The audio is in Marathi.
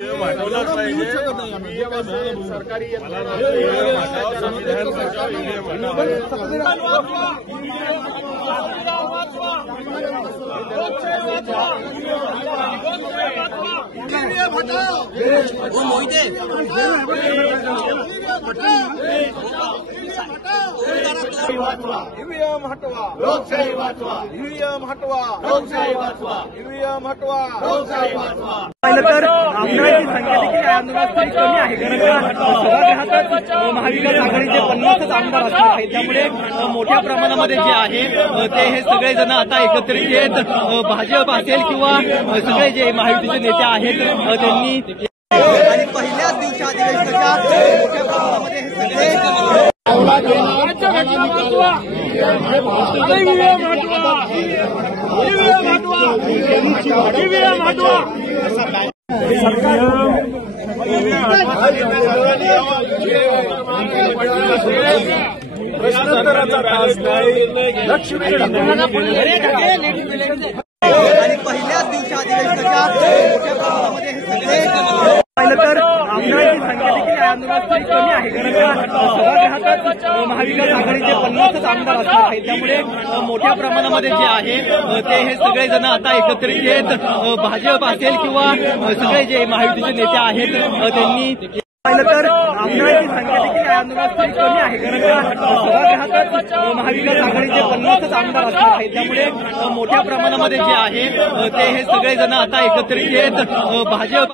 वाटवलाच पाहिजे। सरकारी ईव्हीएम हटवा, लोकशाही वाचवा। ईव्हीएम हटवा, लोकशाही वाचवा। ईव्हीएम हटवा, लोकशाही वाचवा। पाहिलं तर आमदारांची संख्या देखील या आंदोलनात खूप कमी आहे, कारण सभागृहातच महाविकास आघाडीचे 50च आमदार असणार आहेत। त्यामुळे मोठ्या प्रमाणामध्ये जे आहे ते हे सगळेजण आता एकत्रित येत भाजप असेल किंवा सगळे जे महायुतीचे नेते आहेत त्यांनी आणि पहिल्याच दिवशी अधिवेशनाच्या मोठ्या प्रमाणामध्ये हे सगळे प्रश्नोत्तराचा तास नाही, लक्ष आणि पहिल्याच दिवशी अधिवेशनाच्या मोठ्या प्रमाणामध्ये हे सगळे पाहिलं तर आमदारांची संख्या देखील या आंदोलनात खूप कमी आहे, कारण सभागृहातच महाविकास आघाडीचे 50च आमदार असणार आहेत। त्यामुळे मोठ्या प्रमाणामध्ये जे आहे ते हे सगळेजण आता एकत्रित येत भाजप असेल किंवा सगळे जे महायुतीचे नेते आहेत त्यांनी पाहिलं तर आमदारांची संख्या देखील या आंदोलनात खूप कमी आहे, कारण सभागृहातच महाविकास आघाडीचे 50च आमदार असणार आहेत। त्यामुळे मोठ्या प्रमाणामध्ये जे आहे ते हे सगळेजण आता एकत्रित येत भाजप